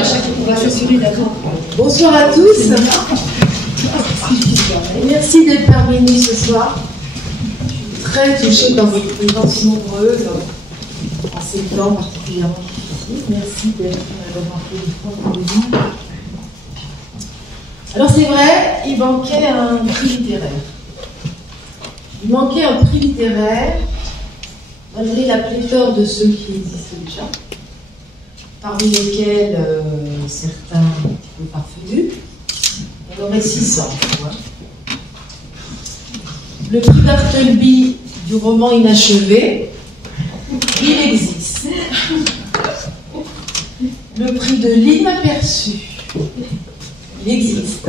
On va s'assurer d'accord. Bonsoir à tous. Et merci d'être parmi nous ce soir. Je suis très touchée par votre présence nombreuse en ces temps particulièrement difficiles. Merci d'avoir fait du temps pour nous. Alors c'est vrai, il manquait un prix littéraire. Il manquait un prix littéraire, malgré la pléthore de ceux qui existent déjà, parmi lesquels certains un petit peu parvenus. On aurait 600. Ouais. Le prix Bartleby du roman inachevé, il existe. Le prix de l'inaperçu, il existe.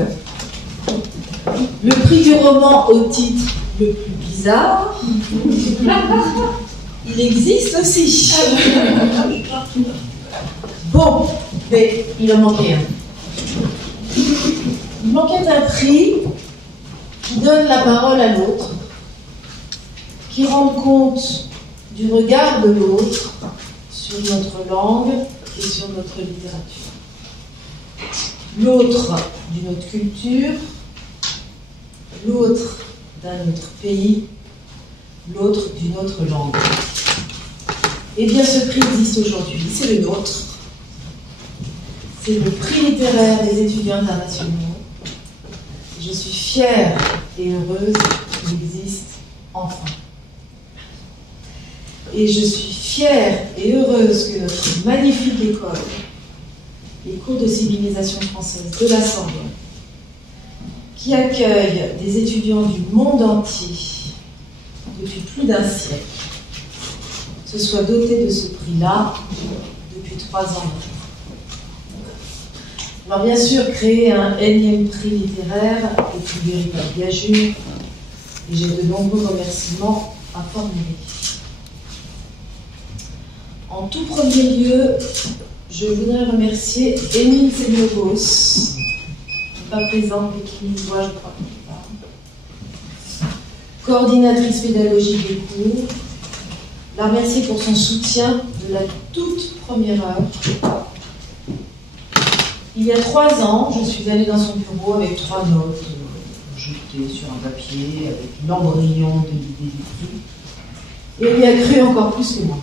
Le prix du roman au titre le plus bizarre, il existe aussi. Bon, mais il en manquait un. Il manquait un prix qui donne la parole à l'autre, qui rend compte du regard de l'autre sur notre langue et sur notre littérature. L'autre d'une autre culture, l'autre d'un autre pays, l'autre d'une autre langue. Eh bien, ce prix existe aujourd'hui, c'est le nôtre. C'est le prix littéraire des étudiants internationaux. Je suis fière et heureuse qu'il existe enfin. Et je suis fière et heureuse que notre magnifique école, les cours de civilisation française de la Sorbonne, qui accueille des étudiants du monde entier depuis plus d'un siècle, se soit doté de ce prix-là depuis 3 ans. Alors bien sûr, créer un énième prix littéraire est une véritable gageure, et j'ai de nombreux remerciements à formuler. En tout premier lieu, je voudrais remercier Émile Segnobos, qui n'est pas présente mais qui nous voit, je crois qu'il parle, coordinatrice pédagogique des cours, la remercier pour son soutien de la toute première heure. Il y a 3 ans, je suis allée dans son bureau avec 3 notes jetées sur un papier, avec l'embryon de l'idée du prix, et il y a cru encore plus que moi.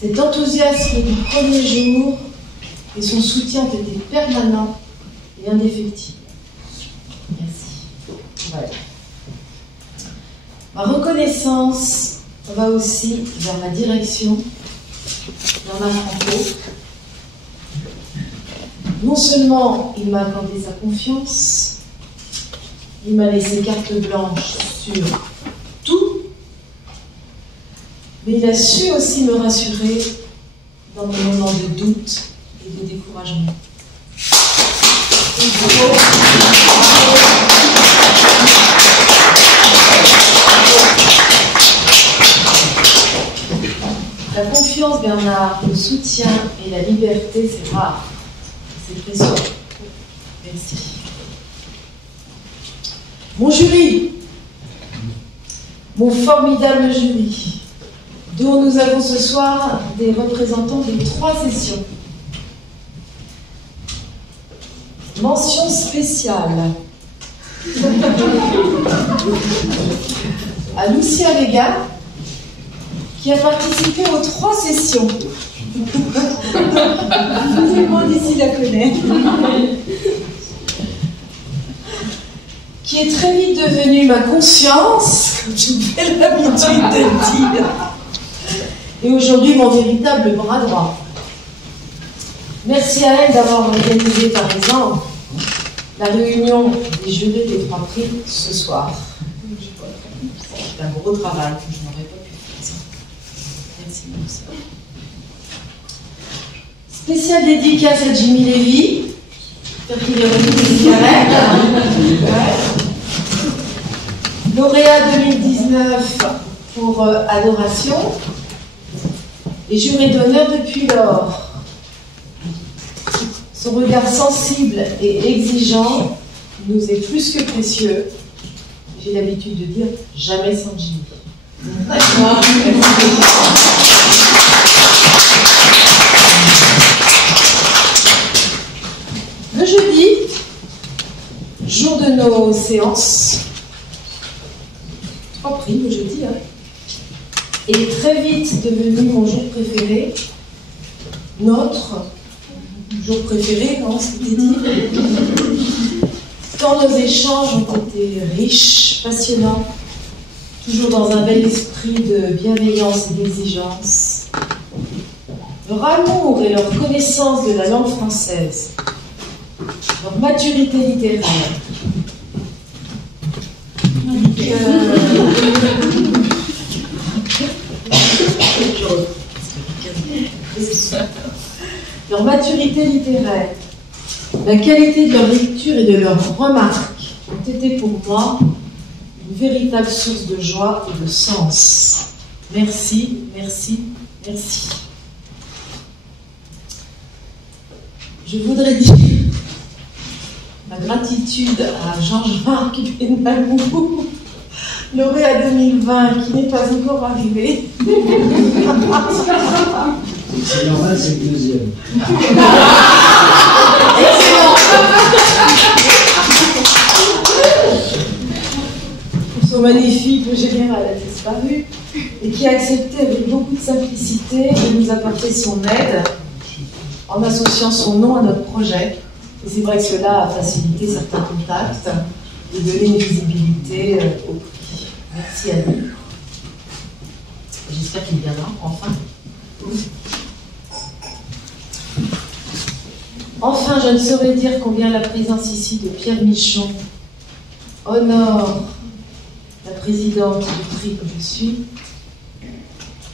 Cet enthousiasme du premier jour et son soutien ont été permanents et indéfectibles. Merci. Voilà. Ma reconnaissance va aussi vers ma direction, Bernard Franco. Non seulement il m'a accordé sa confiance, il m'a laissé carte blanche sur tout, mais il a su aussi me rassurer dans mes moments de doute et de découragement. La confiance, Bernard, le soutien et la liberté, c'est rare. C'est précieux. Merci. Mon jury, mon formidable jury, dont nous avons ce soir des représentants des 3 sessions. Mention spéciale à Lucia Vega, qui a participé aux 3 sessions. Tout le monde ici la connaît. Qui est très vite devenue ma conscience, comme j'ai l'habitude de dire, et aujourd'hui mon véritable bras droit. Merci à elle d'avoir organisé, par exemple, la réunion des jurés des 3 prix ce soir. C'est un gros travail que je n'aurais pas pu faire. Merci, merci. Spéciale dédicace à Jimmy Levy. J'espère qu'il est revenu des cigarettes. Lauréat 2019 pour Adoration. Et juré d'honneur depuis lors. Son regard sensible et exigeant nous est plus que précieux. J'ai l'habitude de dire jamais sans Jimmy. Jour de nos séances. 3 prix le jeudi, hein. Et très vite devenu mon jour préféré. Notre jour préféré, non, c'était dit. Tant nos échanges ont été riches, passionnants, toujours dans un bel esprit de bienveillance et d'exigence. Leur amour et leur connaissance de la langue française, leur maturité littéraire, leur maturité littéraire, la qualité de leur lecture et de leurs remarques ont été pour moi une véritable source de joie et de sens. Merci, merci, merci. Je voudrais dire ma gratitude à Jean-Marc Benamou, lauréat 2020, qui n'est pas encore arrivé. C'est normal, c'est le deuxième. Excellent. Pour son magnifique général a disparu et qui a accepté avec beaucoup de simplicité de nous apporter son aide en associant son nom à notre projet. Et c'est vrai que cela a facilité certains contacts et donné une visibilité au prix. Merci à lui. J'espère qu'il viendra, enfin. Enfin, je ne saurais dire combien la présence ici de Pierre Michon honore la présidente du prix que je suis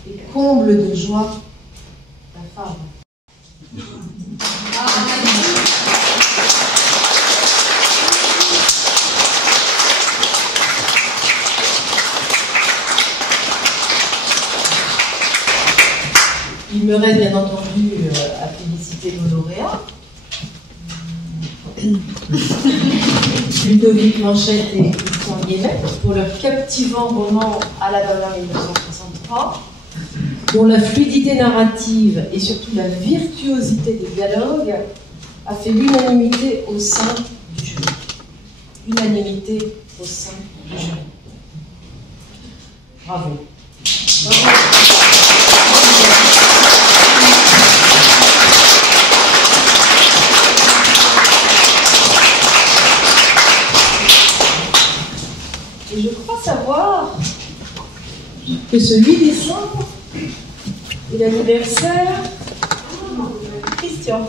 et comble de joie la femme. Il me reste bien entendu à féliciter nos lauréats. Ludovic Manchette et Christian Guémet pour leur captivant roman Alabama 1963, dont la fluidité narrative et surtout la virtuosité des dialogues a fait l'unanimité au sein du jury. Unanimité au sein du jury. Bravo. Bravo. Et je crois savoir que ce 8 décembre est l'anniversaire de Christian.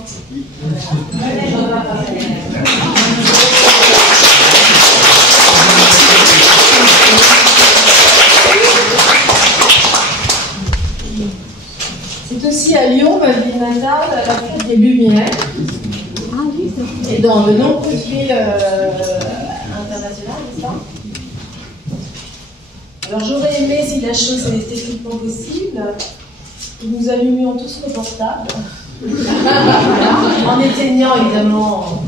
C'est aussi à Lyon, ma ville natale, à la fête des Lumières. Et dans de nombreuses villes internationales, n'est-ce pas ? Alors j'aurais aimé, si la chose est techniquement possible, que nous allumions tous nos portables, en éteignant évidemment.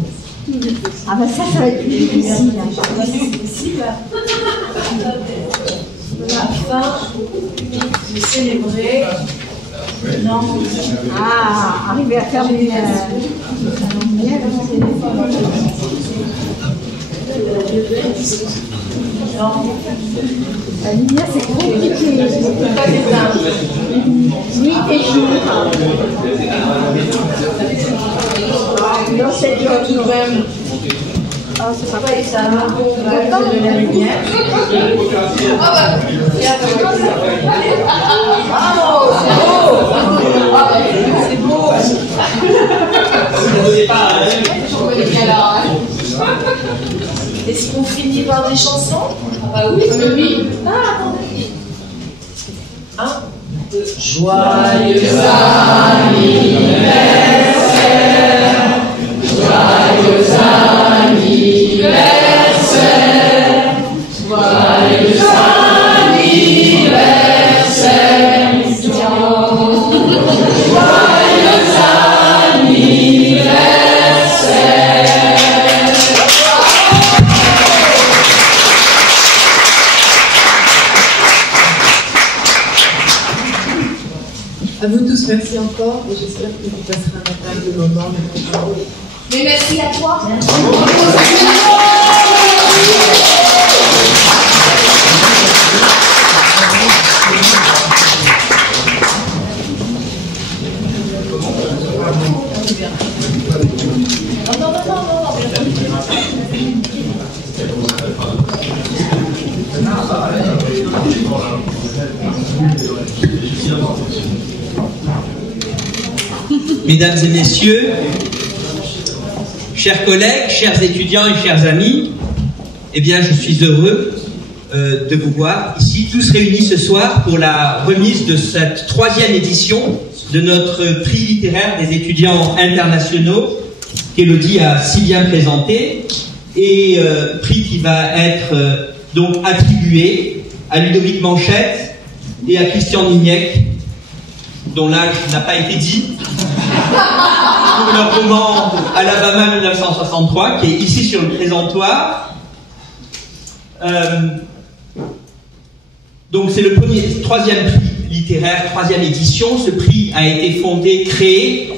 Ah ben ça va être plus difficile. C'est possible. Afin de célébrer. Non. Ah, arriver à faire une la lumière, c'est compliqué. Pas d'éteindre. Nuit et jour. Dans cette journée. Tout de même. Ah, c'est pas Pas éteindre. On va mettre de la lumière. Bravo, c'est beau. C'est beau. Est-ce qu'on finit par des chansons? Ah bah oui, oui. Ah, attendez. 1, 2. Joyeux anniversaire, joyeux anniversaire, joyeux anniversaire, à vous tous, merci encore et j'espère que vous passerez un agréable moment. Mais merci à toi. Mesdames et messieurs, chers collègues, chers étudiants et chers amis, eh bien, je suis heureux de vous voir ici, tous réunis ce soir pour la remise de cette 3e édition de notre prix littéraire des étudiants internationaux qu'Élodie a si bien présenté, et prix qui va être donc attribué à Ludovic Manchette et à Christian Nignec, dont l'âge n'a pas été dit, pour leur roman Alabama 1963, qui est ici sur le présentoir. Donc c'est le 3e prix littéraire, 3e édition. Ce prix a été fondé, créé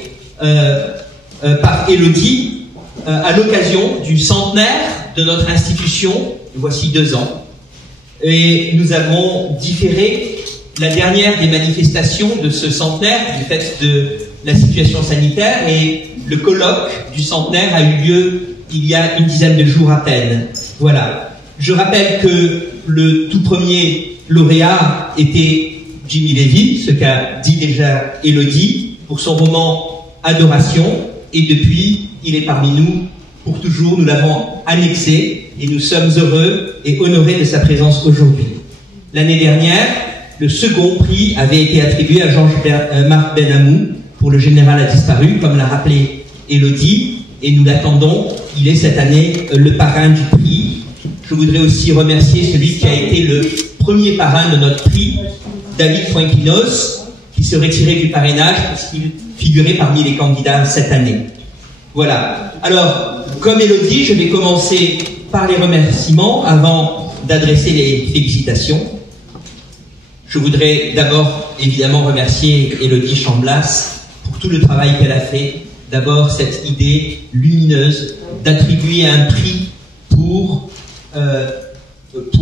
par Élodie à l'occasion du centenaire de notre institution, voici 2 ans. Et nous avons différé la dernière des manifestations de ce centenaire du fait de la situation sanitaire, et le colloque du centenaire a eu lieu il y a une dizaine de jours à peine. Voilà. Je rappelle que le tout premier lauréat était Jimmy Levy, ce qu'a dit déjà Élodie, pour son roman Adoration, et depuis, il est parmi nous pour toujours. Nous l'avons annexé et nous sommes heureux et honorés de sa présence aujourd'hui. L'année dernière, le second prix avait été attribué à Georges-Marc Benhamou pour Le Général a disparu, comme l'a rappelé Élodie, et nous l'attendons. Il est cette année le parrain du prix. Je voudrais aussi remercier celui qui a été le premier parrain de notre prix, David Fuenquinos, qui se retirait du parrainage parce qu'il figurait parmi les candidats cette année. Voilà. Alors, comme Élodie, je vais commencer par les remerciements avant d'adresser les félicitations. Je voudrais d'abord, évidemment, remercier Élodie Chamblas pour tout le travail qu'elle a fait. D'abord, cette idée lumineuse d'attribuer un prix pour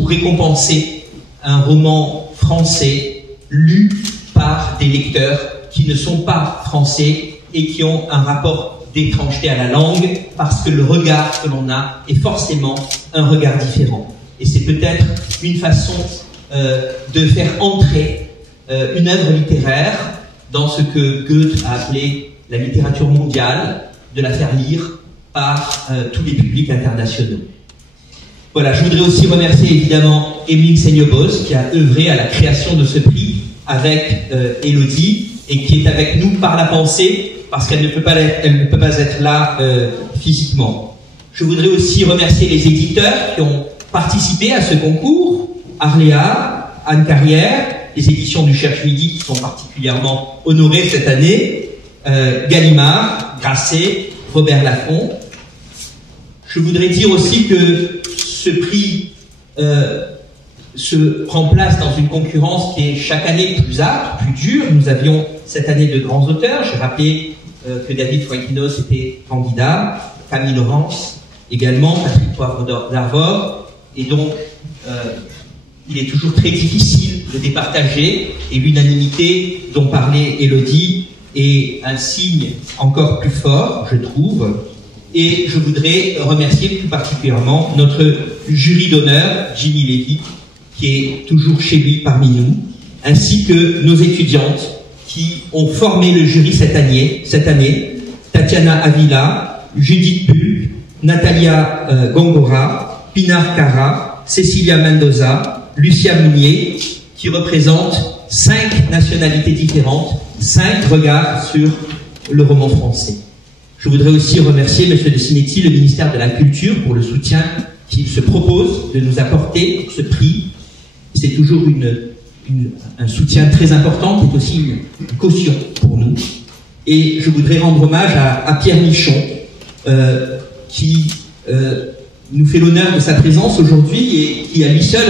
récompenser un roman français lu par des lecteurs qui ne sont pas français et qui ont un rapport d'étrangeté à la langue, parce que le regard que l'on a est forcément un regard différent. Et c'est peut-être une façon de faire entrer une œuvre littéraire dans ce que Goethe a appelé la littérature mondiale, de la faire lire par tous les publics internationaux. Voilà, je voudrais aussi remercier évidemment Émile Seignobos qui a œuvré à la création de ce prix avec Élodie et qui est avec nous par la pensée, parce qu'elle ne peut pas être là physiquement. Je voudrais aussi remercier les éditeurs qui ont participé à ce concours, Arléa, Anne Carrière, les éditions du Cherche-Midi qui sont particulièrement honorées cette année, Gallimard, Grasset, Robert Laffont. Je voudrais dire aussi que ce prix se remplace dans une concurrence qui est chaque année plus âpre, plus dure. Nous avions cette année de grands auteurs. J'ai rappelé que David Fuenquinos était candidat, Camille Laurence également, Patrick Poivre d'Arvor, et donc il est toujours très difficile de départager, et l'unanimité dont parlait Élodie est un signe encore plus fort, je trouve. Et je voudrais remercier plus particulièrement notre jury d'honneur, Jimmy Levy, qui est toujours chez lui parmi nous, ainsi que nos étudiantes qui ont formé le jury cette année, Tatiana Avila, Judith Pulp, Natalia Gongora, Pinar Cara, Cecilia Mendoza, Lucia Mounier, qui représentent 5 nationalités différentes, 5 regards sur le roman français. Je voudrais aussi remercier M. de Sinetti, le ministère de la Culture, pour le soutien qu'il se propose de nous apporter pour ce prix. C'est toujours un soutien très important, qui est aussi une caution pour nous. Et je voudrais rendre hommage à Pierre Michon, qui nous fait l'honneur de sa présence aujourd'hui et qui, à lui seul,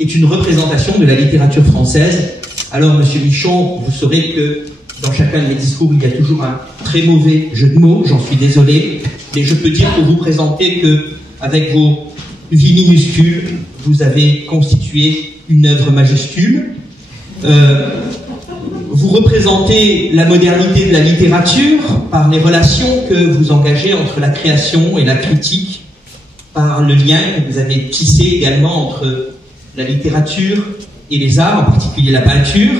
est une représentation de la littérature française. Alors, Monsieur Michon, vous saurez que dans chacun de mes discours, il y a toujours un très mauvais jeu de mots, j'en suis désolé, mais je peux dire pour vous présenter que, avec vos vies minuscules, vous avez constitué une œuvre majuscule. Vous représentez la modernité de la littérature par les relations que vous engagez entre la création et la critique, par le lien que vous avez tissé également entre la littérature et les arts, en particulier la peinture.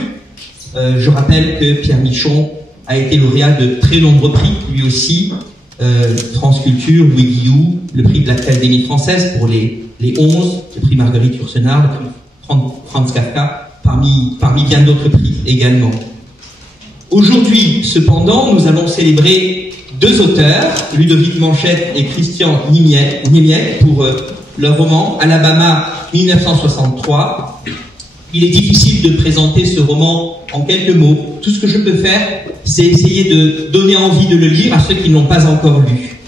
Je rappelle que Pierre Michon a été lauréat de très nombreux prix, lui aussi, France Culture, Louis Guillou, le prix de l'Académie française pour les 11, le prix Marguerite Yourcenar, le prix Franz Kafka, parmi bien d'autres prix également. Aujourd'hui, cependant, nous allons célébrer deux auteurs, Ludovic Manchette et Christian Niemiec, pour leur roman Alabama 1963. Il est difficile de présenter ce roman en quelques mots. Tout ce que je peux faire, c'est essayer de donner envie de le lire à ceux qui ne l'ont pas encore lu.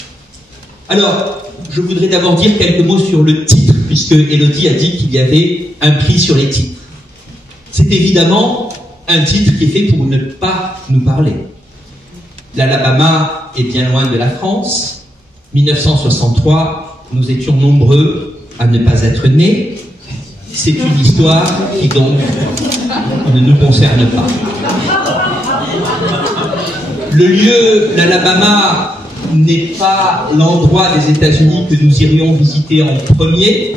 Alors, je voudrais d'abord dire quelques mots sur le titre, puisque Élodie a dit qu'il y avait un prix sur les titres. C'est évidemment un titre qui est fait pour ne pas nous parler. L'Alabama est bien loin de la France. 1963, nous étions nombreux à ne pas être nés. C'est une histoire qui donc ne nous concerne pas. Le lieu, l'Alabama, n'est pas l'endroit des États-Unis que nous irions visiter en premier.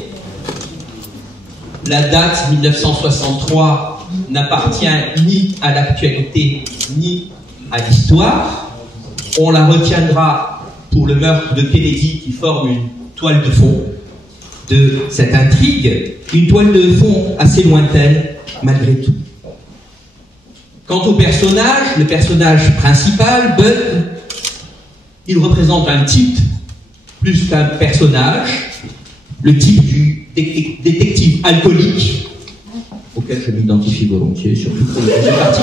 La date 1963 n'appartient ni à l'actualité ni à l'histoire. On la retiendra pour le meurtre de Kennedy qui forme une toile de fond de cette intrigue, une toile de fond assez lointaine malgré tout. Quant au personnage, le personnage principal, Bud, il représente un type plus qu'un personnage, le type du détective alcoolique, auquel je m'identifie volontiers, surtout pour les parties.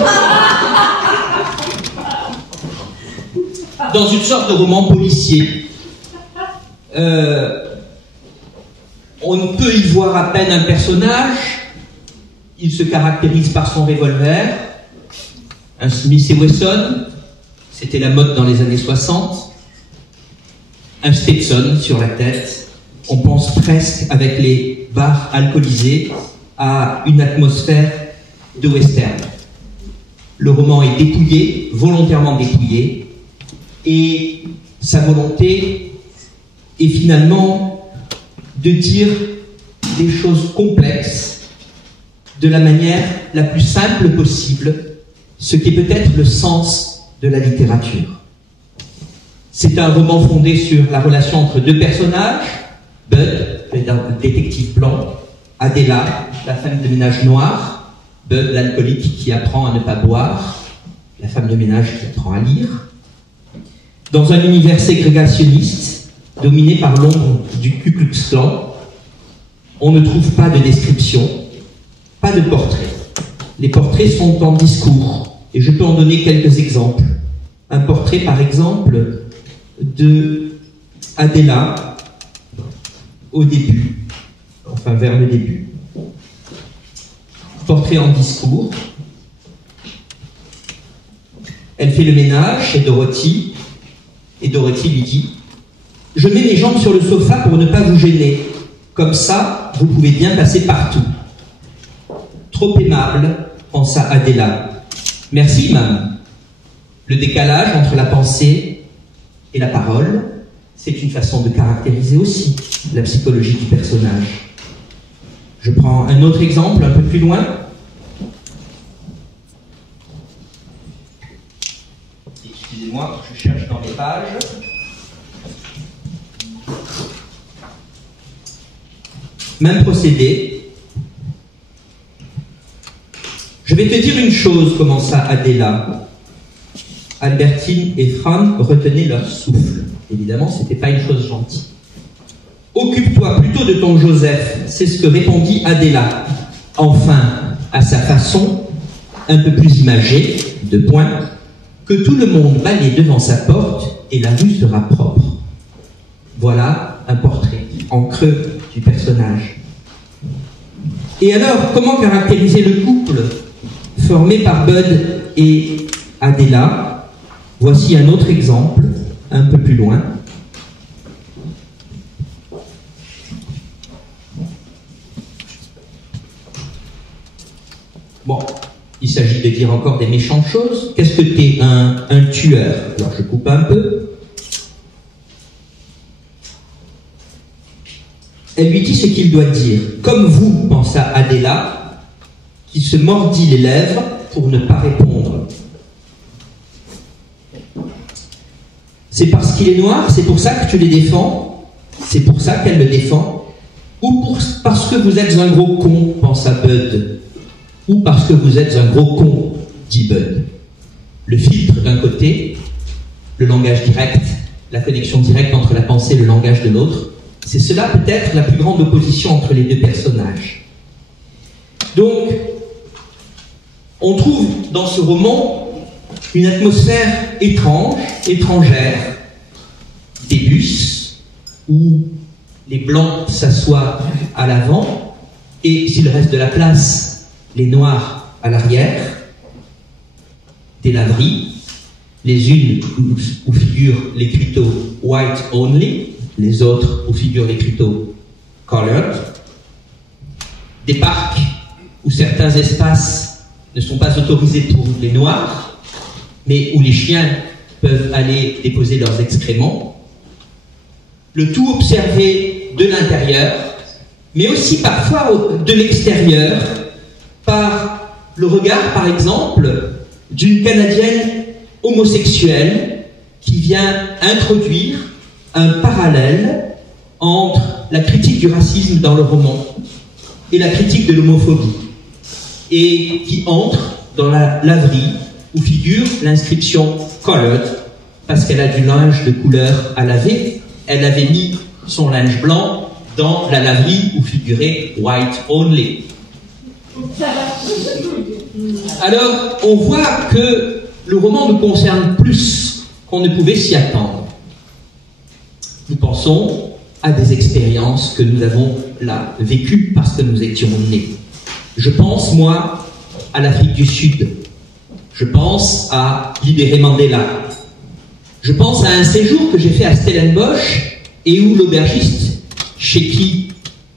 Dans une sorte de roman policier. On ne peut y voir à peine un personnage. Il se caractérise par son revolver, un Smith & Wesson, c'était la mode dans les années 60, un Stetson sur la tête. On pense presque, avec les bars alcoolisés, à une atmosphère de western. Le roman est dépouillé, volontairement dépouillé, et sa volonté est finalement de dire des choses complexes de la manière la plus simple possible, ce qui est peut-être le sens de la littérature. C'est un roman fondé sur la relation entre deux personnages, Bud, le détective blanc, Adela, la femme de ménage noire, Bud, l'alcoolique qui apprend à ne pas boire, la femme de ménage qui apprend à lire, dans un univers ségrégationniste dominé par l'ombre du Ku Klux Klan. On ne trouve pas de description, pas de portrait. Les portraits sont en discours, et je peux en donner quelques exemples. Un portrait, par exemple, de Adela au début, enfin vers le début. Portrait en discours. Elle fait le ménage chez Dorothy, et Dorothy lui dit « Je mets mes jambes sur le sofa pour ne pas vous gêner. Comme ça, vous pouvez bien passer partout. » Trop aimable, pensa Adela. « Merci, maman. » Le décalage entre la pensée et la parole, c'est une façon de caractériser aussi la psychologie du personnage. Je prends un autre exemple un peu plus loin. Excusez-moi, je cherche dans les pages. Même procédé. Je vais te dire une chose, commença Adela. Albertine et Fran retenaient leur souffle. Évidemment, ce n'était pas une chose gentille. Occupe-toi plutôt de ton Joseph, c'est ce que répondit Adela. Enfin, à sa façon, un peu plus imagée, de point, que tout le monde balaye devant sa porte et la rue sera propre. Voilà un portrait en creux du personnage. Et alors, comment caractériser le couple formé par Bud et Adela. Voici un autre exemple, un peu plus loin. Bon, il s'agit de dire encore des méchantes choses. Qu'est-ce que t'es, un tueur? Alors je coupe un peu. Elle lui dit ce qu'il doit dire. Comme vous, pensa Adela, qui se mordit les lèvres pour ne pas répondre. C'est parce qu'il est noir, c'est pour ça que tu les défends? C'est pour ça qu'elle le défend? Ou parce que vous êtes un gros con, pensa Bud. Ou parce que vous êtes un gros con, dit Bud. Le filtre d'un côté, le langage direct, la connexion directe entre la pensée et le langage de l'autre, c'est cela peut-être la plus grande opposition entre les deux personnages. Donc, on trouve dans ce roman une atmosphère étrange, étrangère, des bus où les blancs s'assoient à l'avant et, s'il reste de la place, les noirs à l'arrière, des laveries, les unes où figurent l'écriteau « white only », les autres où figurent l'écriteau « colored », des parcs où certains espaces ne sont pas autorisés pour les noirs, mais où les chiens peuvent aller déposer leurs excréments, le tout observé de l'intérieur, mais aussi parfois de l'extérieur, par le regard, par exemple, d'une Canadienne homosexuelle qui vient introduire un parallèle entre la critique du racisme dans le roman et la critique de l'homophobie, et qui entre dans la laverie où figure l'inscription « colored » parce qu'elle a du linge de couleur à laver. Elle avait mis son linge blanc dans la laverie où figurait « white only ». Alors, on voit que le roman nous concerne plus qu'on ne pouvait s'y attendre. Nous pensons à des expériences que nous avons là vécues parce que nous étions nés. Je pense, moi, à l'Afrique du Sud. Je pense à libérer Mandela. Je pense à un séjour que j'ai fait à Stellenbosch et où l'aubergiste chez qui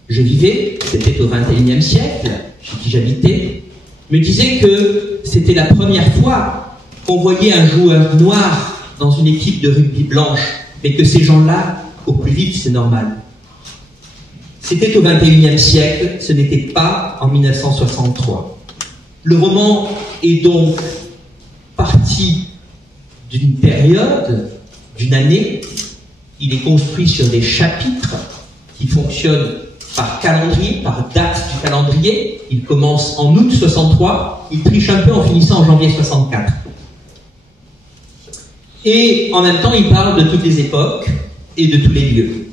je vivais, c'était au XXIe siècle, chez qui j'habitais, me disait que c'était la première fois qu'on voyait un joueur noir dans une équipe de rugby blanche, mais que ces gens-là, au plus vite, c'est normal. C'était au XXIe siècle, ce n'était pas en 1963. Le roman est donc parti d'une période, d'une année. Il est construit sur des chapitres qui fonctionnent par calendrier, par date du calendrier. Il commence en août 63, il triche un peu en finissant en janvier 64. Et en même temps, il parle de toutes les époques et de tous les lieux.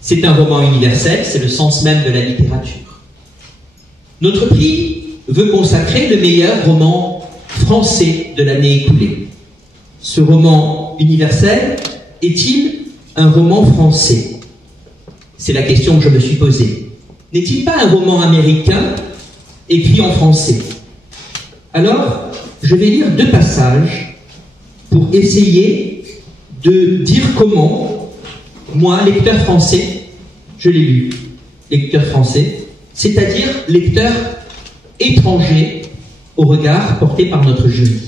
C'est un roman universel, c'est le sens même de la littérature. Notre prix veut consacrer le meilleur roman français de l'année écoulée. Ce roman universel est-il un roman français? C'est la question que je me suis posée. N'est-il pas un roman américain écrit en français? Alors, je vais lire 2 passages pour essayer de dire comment, moi, lecteur français, je l'ai lu. Lecteur français, c'est-à-dire lecteur étranger au regard porté par notre jury.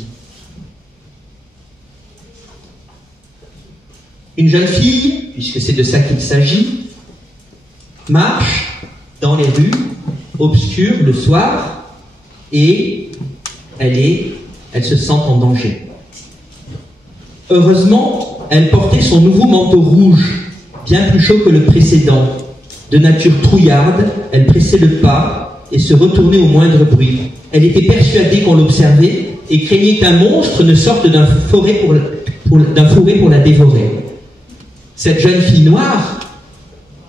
Une jeune fille, puisque c'est de ça qu'il s'agit, marche dans les rues obscures le soir et elle se sent en danger. Heureusement, elle portait son nouveau manteau rouge, bien plus chaud que le précédent. De nature trouillarde, elle pressait le pas et se retournait au moindre bruit. Elle était persuadée qu'on l'observait et craignait qu'un monstre ne sorte d'un fourré pour la dévorer. Cette jeune fille noire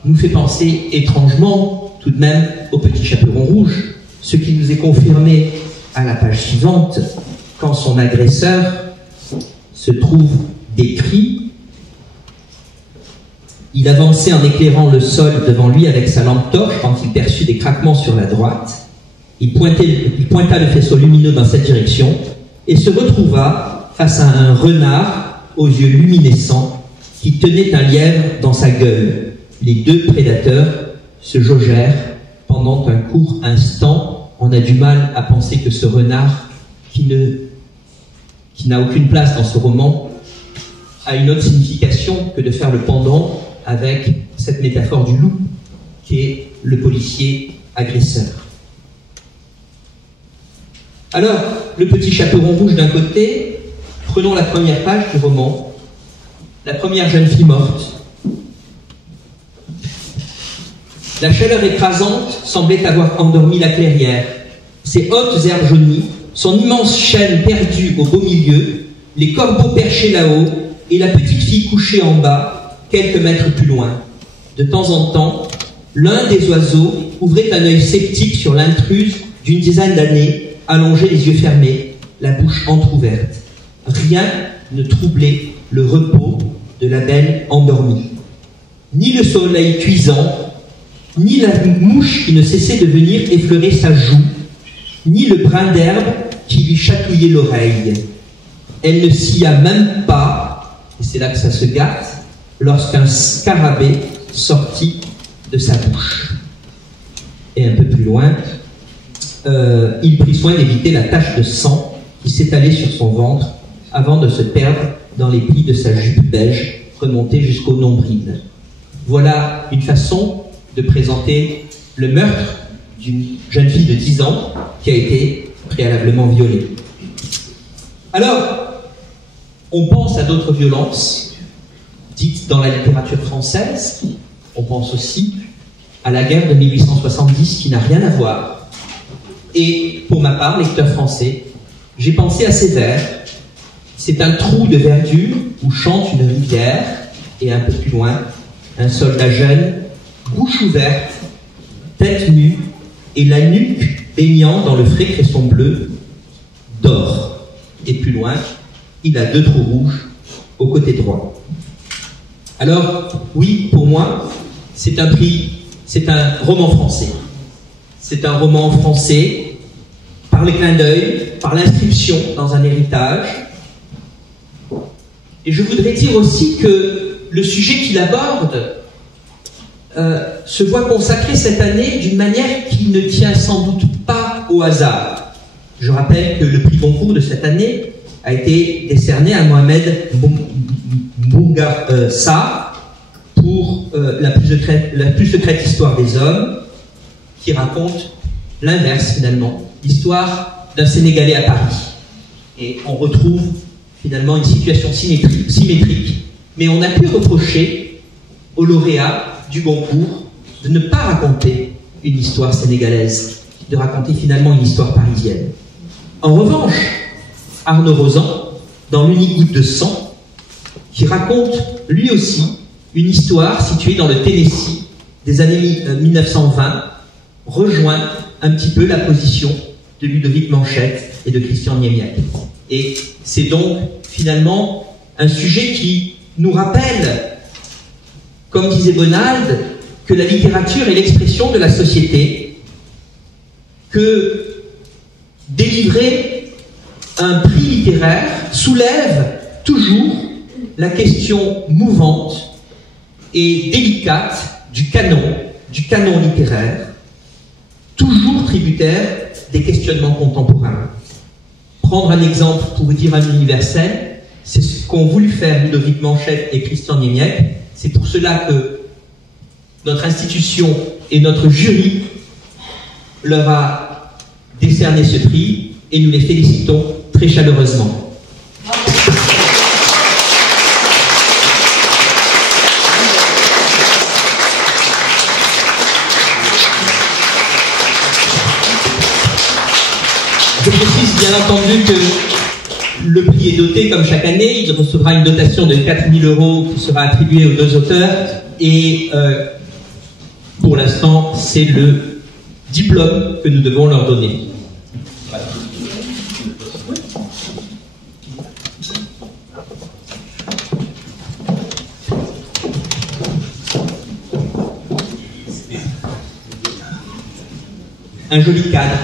nous fait penser étrangement tout de même au petit chaperon rouge, ce qui nous est confirmé à la page suivante, quand son agresseur se trouve décrit. Il avançait en éclairant le sol devant lui avec sa lampe torche quand il perçut des craquements sur la droite. Il pointa le faisceau lumineux dans cette direction et se retrouva face à un renard aux yeux luminescents qui tenait un lièvre dans sa gueule. Les deux prédateurs se jaugèrent pendant un court instant. On a du mal à penser que ce renard, qui n'a aucune place dans ce roman, a une autre signification que de faire le pendant avec cette métaphore du loup, qui est le policier agresseur. Alors, le petit chaperon rouge d'un côté, prenons la première page du roman, la première jeune fille morte. La chaleur écrasante semblait avoir endormi la clairière. Ses hautes herbes jaunies, son immense chêne perdu au beau milieu, les corbeaux perchés là-haut et la petite fille couchée en bas, quelques mètres plus loin. De temps en temps, l'un des oiseaux ouvrait un œil sceptique sur l'intruse d'une dizaine d'années, allongé les yeux fermés, la bouche entr'ouverte. Rien ne troublait le repos de la belle endormie. Ni le soleil cuisant, ni la mouche qui ne cessait de venir effleurer sa joue, ni le brin d'herbe qui lui chatouillait l'oreille. Elle ne scia même pas, et c'est là que ça se gâte, lorsqu'un scarabée sortit de sa bouche. Et un peu plus loin, il prit soin d'éviter la tache de sang qui s'étalait sur son ventre avant de se perdre dans les plis de sa jupe beige remontée jusqu'au nombril. Voilà une façon de présenter le meurtre d'une jeune fille de 10 ans qui a été préalablement violée. Alors, on pense à d'autres violences dites dans la littérature française. On pense aussi à la guerre de 1870 qui n'a rien à voir. Et pour ma part, lecteur français, j'ai pensé à ces vers. C'est un trou de verdure où chante une rivière, et un peu plus loin, un soldat jeune, bouche ouverte, tête nue, et la nuque baignant dans le frais cresson bleu, dort. Et plus loin, il a 2 trous rouges au côté droit. Alors, oui, pour moi, c'est un roman français. C'est un roman français par les clins d'œil, par l'inscription dans un héritage. Et je voudrais dire aussi que le sujet qu'il aborde se voit consacré cette année d'une manière qui ne tient sans doute pas au hasard. Je rappelle que le prix Goncourt de cette année a été décerné à Mohamed Bougarsa pour la plus secrète histoire des hommes, qui raconte l'inverse finalement, l'histoire d'un Sénégalais à Paris. Et on retrouve finalement une situation symétrique, mais on a pu reprocher au lauréat du Goncourt de ne pas raconter une histoire sénégalaise, de raconter finalement une histoire parisienne. En revanche, Arnaud Rosan, dans l'unique goutte de sang, qui raconte lui aussi une histoire située dans le Tennessee des années 1920, rejoint un petit peu la position de Ludovic Manchette et de Christian Niemiec. Et c'est donc finalement un sujet qui nous rappelle, comme disait Bonald, que la littérature est l'expression de la société, que délivrer un prix littéraire soulève toujours la question mouvante et délicate du canon littéraire, toujours tributaire des questionnements contemporains. Prendre un exemple pour dire un universel, c'est ce qu'ont voulu faire Ludovic Manchette et Christian Niemiec. C'est pour cela que notre institution et notre jury leur a décerné ce prix et nous les félicitons très chaleureusement. Je précise bien entendu que le prix est doté comme chaque année. Il recevra une dotation de 4 000 € qui sera attribuée aux 2 auteurs. Et pour l'instant, c'est le diplôme que nous devons leur donner. Voilà. Un joli cadre.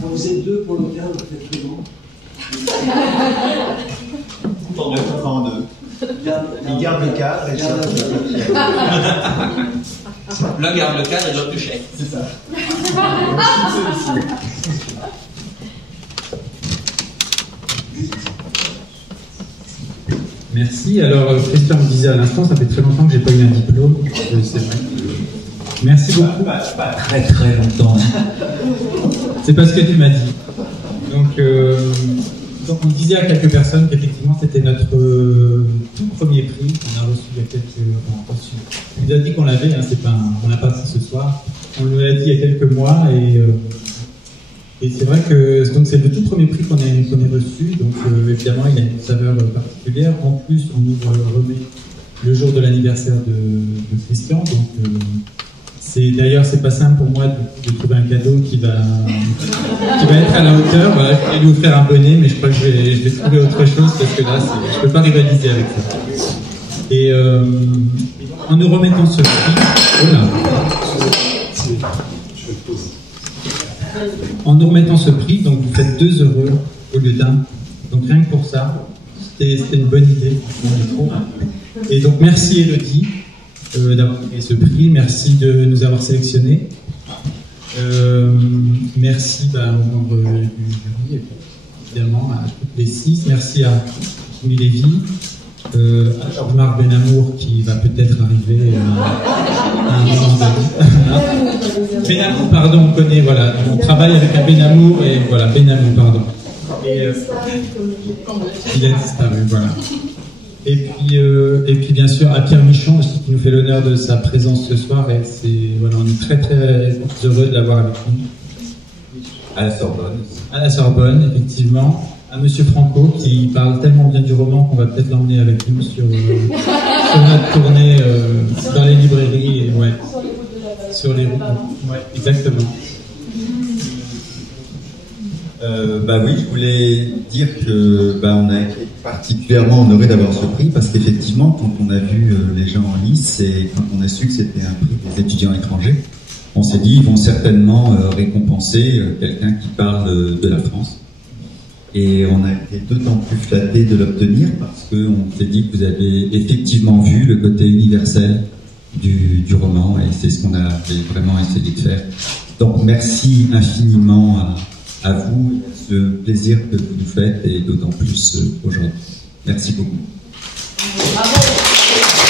Quand vous êtes deux pour le cadre, vous faites comment? En deux. Il garde le cadre et L'un garde le cadre et l'autre le chèque. c'est ça. Merci. Alors, Christian me disait à l'instant, ça fait très longtemps que j'ai pas eu un diplôme. C'est vrai. Merci beaucoup. Très très longtemps. C'est parce que tu m'as dit. Donc, on disait à quelques personnes qu'effectivement, c'était notre tout premier prix qu'on a reçu il y a quelques... On nous a dit qu'on l'avait, hein, on l'a pas reçu ce soir. On nous l'a dit il y a quelques mois et c'est vrai que donc c'est le tout premier prix qu'on ait reçu, donc évidemment il a une saveur particulière. En plus, on nous remet le jour de l'anniversaire de Christian, donc d'ailleurs c'est pas simple pour moi de trouver un cadeau qui va être à la hauteur. Voilà, je voulais lui offrir un bonnet, mais je crois que je vais trouver autre chose parce que là je peux pas rivaliser avec ça. Et en nous remettant ce prix, en nous remettant ce prix, donc vous faites 2 heureux au lieu d'un. Donc rien que pour ça, c'était une bonne idée. Et donc merci Elodie d'avoir fait ce prix, merci de nous avoir sélectionnés. Merci aux membres du jury, évidemment à toutes les 6. Merci à Jimmy Lévy, à Georges-Marc Benamour qui va peut-être arriver à un moment donné. Benamour, pardon, on connaît, voilà, on travaille avec un Benamour et voilà, Benamour, pardon. Et, il a disparu, voilà. Et puis bien sûr à Pierre Michon aussi qui nous fait l'honneur de sa présence ce soir et voilà, on est très très heureux de l'avoir avec nous. À la Sorbonne. À la Sorbonne, effectivement. À Monsieur Franco qui parle tellement bien du roman qu'on va peut-être l'emmener avec nous sur notre tournée dans les librairies et ouais. Sur les routes. Ouais, exactement. Oui, je voulais dire que on a été particulièrement honoré d'avoir ce prix parce qu'effectivement, quand on a vu les gens en lice et quand on a su que c'était un prix des étudiants étrangers, on s'est dit ils vont certainement récompenser quelqu'un qui parle de la France. Et on a été d'autant plus flattés de l'obtenir parce qu'on s'est dit que vous avez effectivement vu le côté universel du roman et c'est ce qu'on a vraiment essayé de faire. Donc merci infiniment à vous, ce plaisir que vous nous faites et d'autant plus aujourd'hui. Merci beaucoup. Bravo.